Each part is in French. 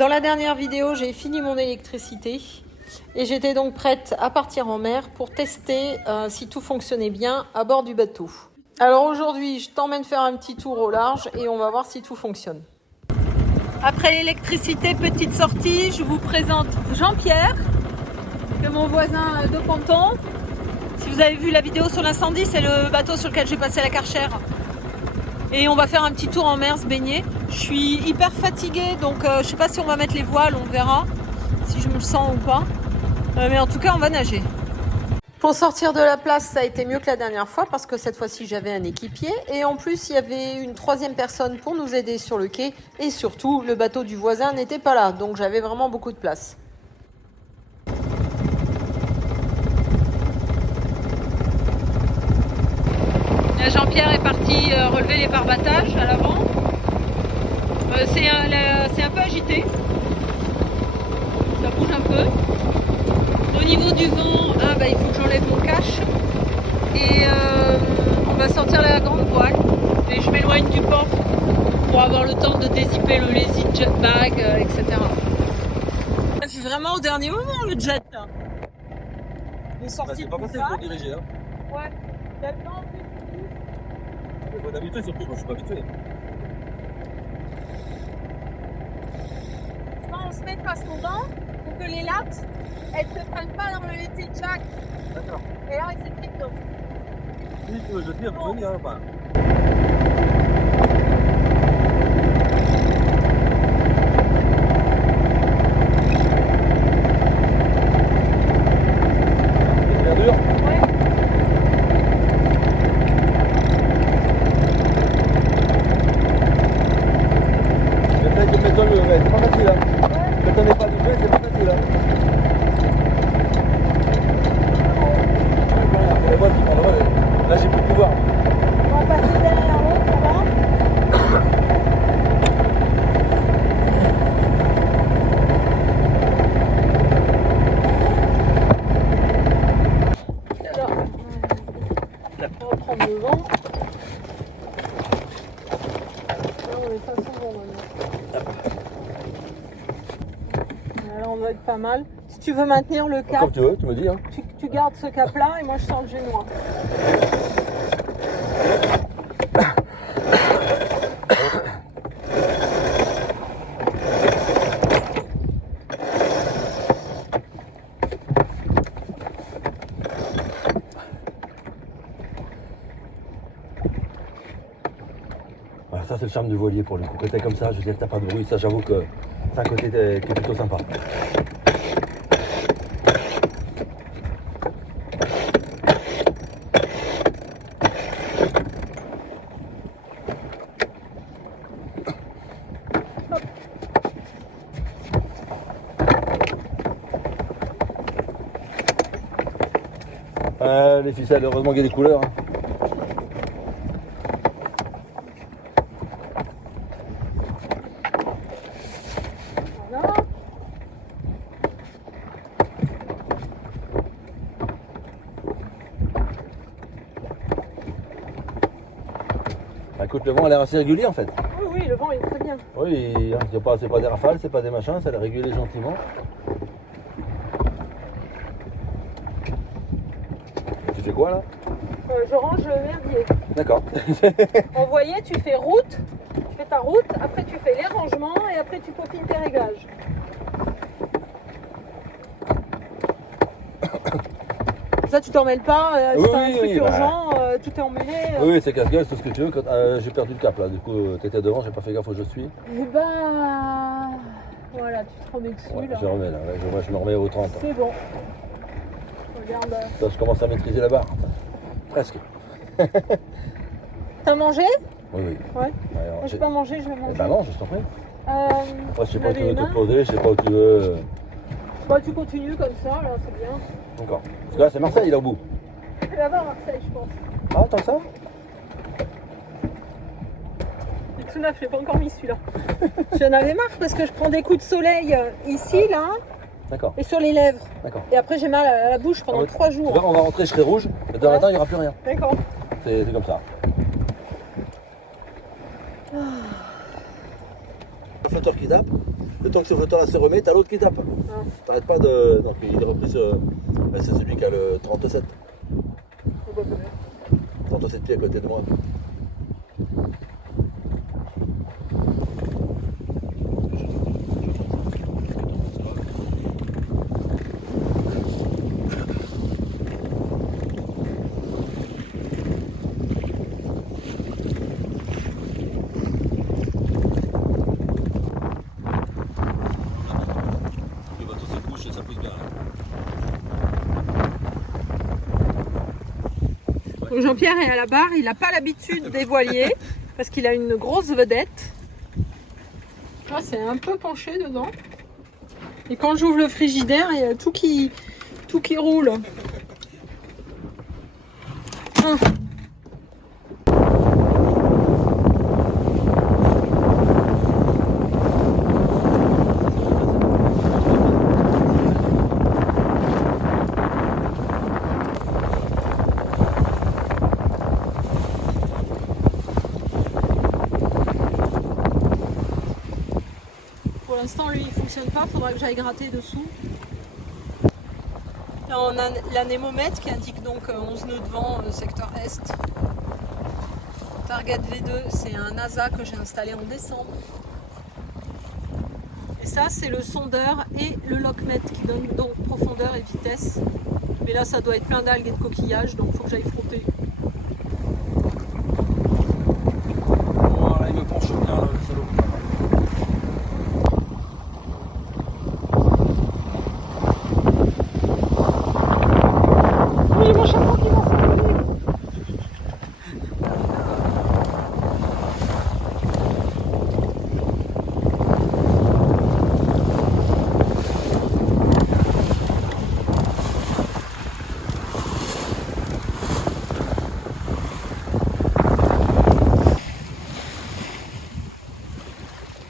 Dans la dernière vidéo, j'ai fini mon électricité et j'étais donc prête à partir en mer pour tester si tout fonctionnait bien à bord du bateau. Alors aujourd'hui, je t'emmène faire un petit tour au large et on va voir si tout fonctionne. Après l'électricité, petite sortie, je vous présente Jean-Pierre, que mon voisin de ponton. Si vous avez vu la vidéo sur l'incendie, c'est le bateau sur lequel j'ai passé la Karcher. Et on va faire un petit tour en mer, se baigner. Je suis hyper fatiguée, donc je sais pas si on va mettre les voiles, on verra si je me le sens ou pas. Mais en tout cas, on va nager. Pour sortir de la place, ça a été mieux que la dernière fois parce que cette fois-ci, j'avais un équipier. Et en plus, il y avait une troisième personne pour nous aider sur le quai. Et surtout, le bateau du voisin n'était pas là, donc j'avais vraiment beaucoup de place. Jean-Pierre est parti relever les barbattages à l'avant. C'est un peu agité. Ça bouge un peu. Au niveau du vent, il faut que j'enlève mon cache. Et on va sortir la grande voile. Et je m'éloigne du port pour avoir le temps de dézipper le lazy jet bag, etc. C'est vraiment au dernier moment le jet là. On est sorti c'est pas facile pour diriger. Hein. Ouais. Maintenant, il faut être habitué surtout, moi je suis pas habitué. on se met face au vent pour que les lattes elles ne se prennent pas dans le lazy jack. D'accord. Et là, c'est crypto. Si tu veux jeter, on peut venir, hein, pas. C'est bien dur? Ouais. J'essaie de mettre le mais c'est pas facile. Hein. Quand on n'est pas habitué, c'est pas facile. Hein. Les voiles qui prennent le relais. Là, j'ai plus de pouvoir. On va passer derrière l'autre, ça va. Alors, on va prendre le vent. Là, on est face au vent maintenant. Là, on doit être pas mal. Si tu veux maintenir le cap, Comme tu veux, tu me dis. Hein. tu gardes ce cap-là et moi je sors le génois. Voilà, ça c'est le charme du voilier pour le coup. Quand t'es comme ça, je veux dire que t'as pas de bruit, ça j'avoue que c'est un côté qui est plutôt sympa. Les ficelles, heureusement qu'il y a des couleurs. Hein. Voilà. Bah, écoute, le vent a l'air assez régulier en fait. Oui, oui, le vent est très bien. Oui, hein, c'est pas des rafales, c'est pas des machins, ça l'a régulé gentiment. Tu fais quoi là? Je range le merdier. D'accord. En voilier, tu fais route, tu fais ta route, après tu fais les rangements et après tu peaufines tes réglages. Ça, tu t'en mêles pas, si Oui, t'as un oui, truc oui, urgent, tout est emmêlé. Oui, c'est casse-gueule, c'est tout ce que tu veux. Quand, j'ai perdu le cap là, du coup, t'étais devant, j'ai pas fait gaffe où je suis. Et bah. Voilà, tu te remets dessus Ouais, là. je remets là, ouais, je me remets au 30. C'est bon. Regarde. Ça, je commence à maîtriser la barre. Presque. T'as mangé? Oui, oui. Ouais. Ouais, Moi, j'ai pas mangé, je vais manger. Bah non, je t'en prie. Après, je sais pas où tu veux les te mains. poser, je sais pas où tu veux. Bah, tu continues comme ça, là, c'est bien. D'accord. Parce que là, c'est Marseille, là au bout. C'est là-bas à Marseille, je pense. Ah, tant que ça? C'est tout neuf, je l'ai pas encore mis celui-là. J'en avais marre parce que je prends des coups de soleil ici, là, D'accord, et sur les lèvres. d'accord. Et après, j'ai mal à la bouche pendant 3 Tu jours. vois, on va rentrer, je serai rouge, et demain matin, il n'y aura plus rien. D'accord. C'est comme ça. Le flotteur qui tape. Le temps que ce flotteur là se remet, t'as l'autre qui tape. T'arrêtes pas de. Donc il est repris sur. C'est celui qui a le 37. 37 pieds à côté de moi. Jean-Pierre est à la barre, il n'a pas l'habitude des voiliers parce qu'il a une grosse vedette. Là, c'est un peu penché dedans. Et quand j'ouvre le frigidaire, il y a tout qui roule. Pour l'instant, lui, il fonctionne pas. Il faudra que j'aille gratter dessous. Là, on a l'anémomètre qui indique donc 11 nœuds de vent, secteur est. Target V2, c'est un NASA que j'ai installé en décembre. Et ça, c'est le sondeur et le lockmètre qui donnent donc profondeur et vitesse. Mais là, ça doit être plein d'algues et de coquillages, donc il faut que j'aille frotter. Voilà, il me penche bien là, le salaud. Oui, mon chapeau qui va s'envoler.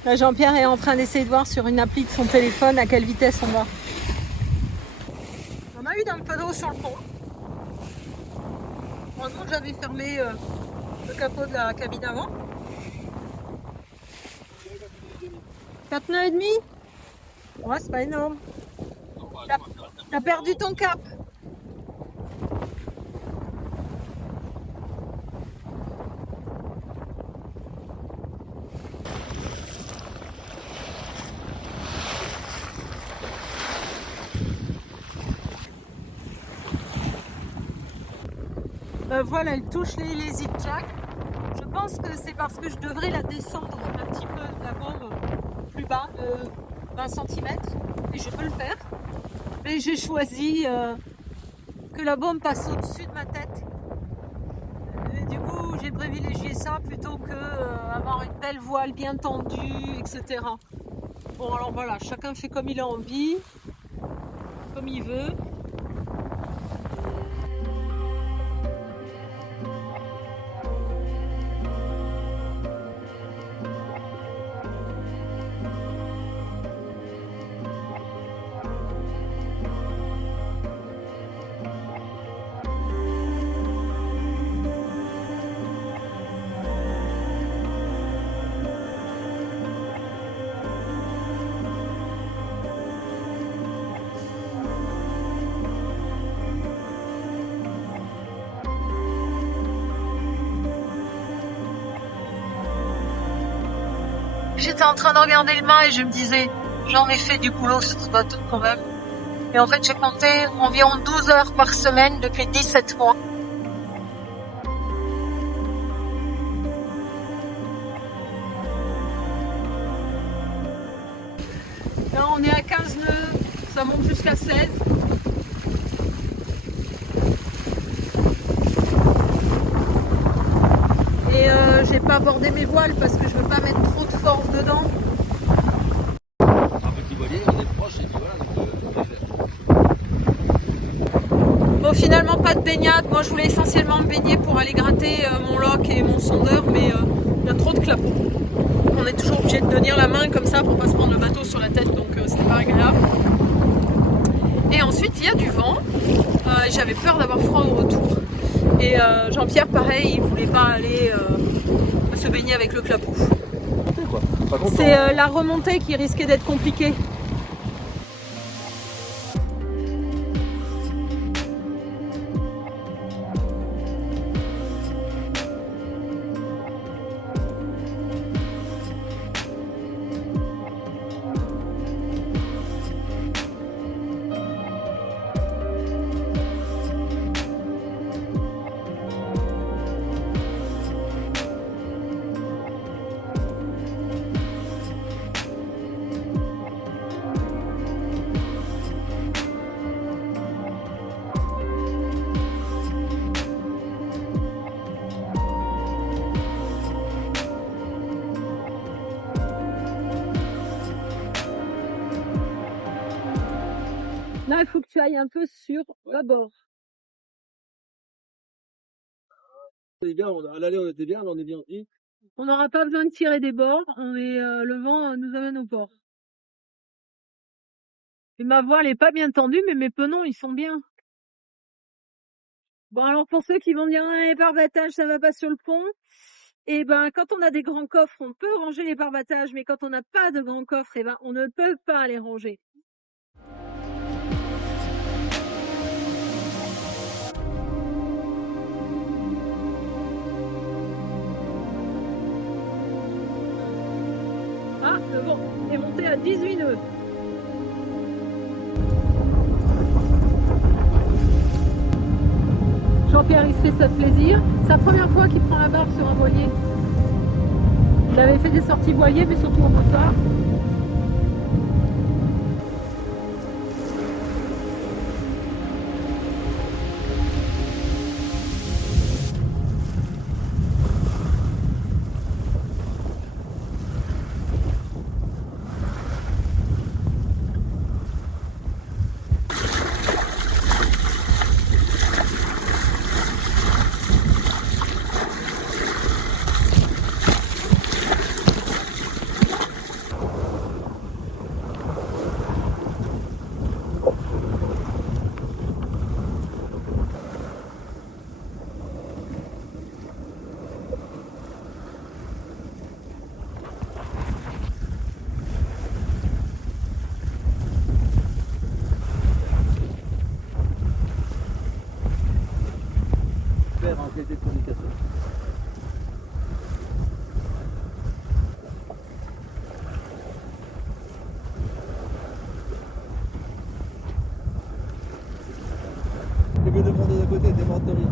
Là, Jean-Pierre est en train d'essayer de voir sur une appli de son téléphone à quelle vitesse on va. On a eu un peu d'eau sur le pont. Heureusement que j'avais fermé le capot de la cabine avant. 4 nœuds et demi? Ouais, c'est pas énorme. T'as perdu ton cap. Voilà, elle touche les zigzags. Je pense que c'est parce que je devrais la descendre un petit peu la bombe plus bas, de 20 cm, et je peux le faire. Mais j'ai choisi que la bombe passe au-dessus de ma tête. Et du coup, j'ai privilégié ça plutôt que avoir une belle voile bien tendue, etc. Bon, alors voilà, chacun fait comme il a envie, comme il veut. J'étais en train de regarder le mât et je me disais, j'en ai fait du boulot sur ce bateau quand même. Et en fait, j'ai compté environ 12 heures par semaine depuis 17 mois. Là, on est à 15 nœuds, ça monte jusqu'à 16. Et j'ai pas abordé mes voiles parce que je veux pas mettre trop de force dedans. Un petit voilier, on est proche et puis voilà, donc Bon, finalement pas de baignade. Moi je voulais essentiellement me baigner pour aller gratter mon lock et mon sondeur, mais il y a trop de clapots. On est toujours obligé de tenir la main comme ça pour pas se prendre le bateau sur la tête, donc c'était pas agréable. Et ensuite il y a du vent. J'avais peur d'avoir froid au retour. Et Jean-Pierre pareil, il voulait pas aller se baigner avec le clapot. quoi. Par contre, C'est la remontée qui risquait d'être compliquée. Là, il faut que tu ailles un peu sur le bord. les gars, à l'aller on était bien, là on est bien aussi. On n'aura pas besoin de tirer des bords, le vent nous amène au port. Et ma voile est pas bien tendue, mais mes penons, ils sont bien. Bon, alors pour ceux qui vont dire les parbattages, ça va pas sur le pont, et ben quand on a des grands coffres, on peut ranger les parbattages, mais quand on n'a pas de grands coffres, et ben on ne peut pas les ranger. Ah, le vent est monté à 18 nœuds. Jean-Pierre, il se fait ça plaisir. C'est la première fois qu'il prend la barre sur un voilier. Il avait fait des sorties voiliers, mais surtout en moteur. En qualité de communication. Tu veux demander d'un côté des mentories.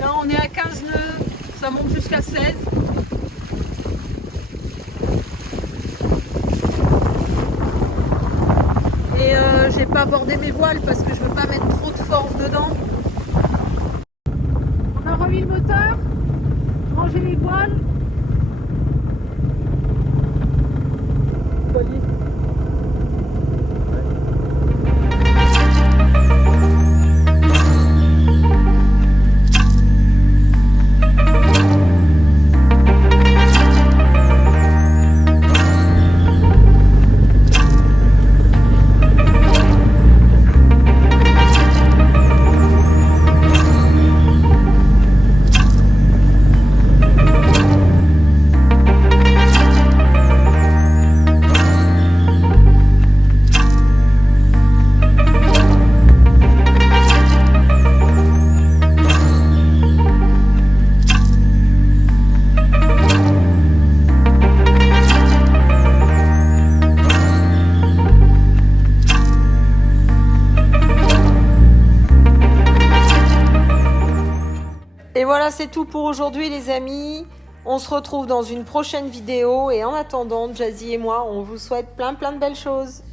Là, on est à 15 nœuds, ça monte jusqu'à 16. Et j'ai pas bordé mes voiles parce que je veux pas mettre trop de force dedans. On a remis le moteur, rangé les voiles. Voilier. Et voilà, c'est tout pour aujourd'hui les amis. On se retrouve dans une prochaine vidéo et en attendant, Jazzy et moi, on vous souhaite plein de belles choses.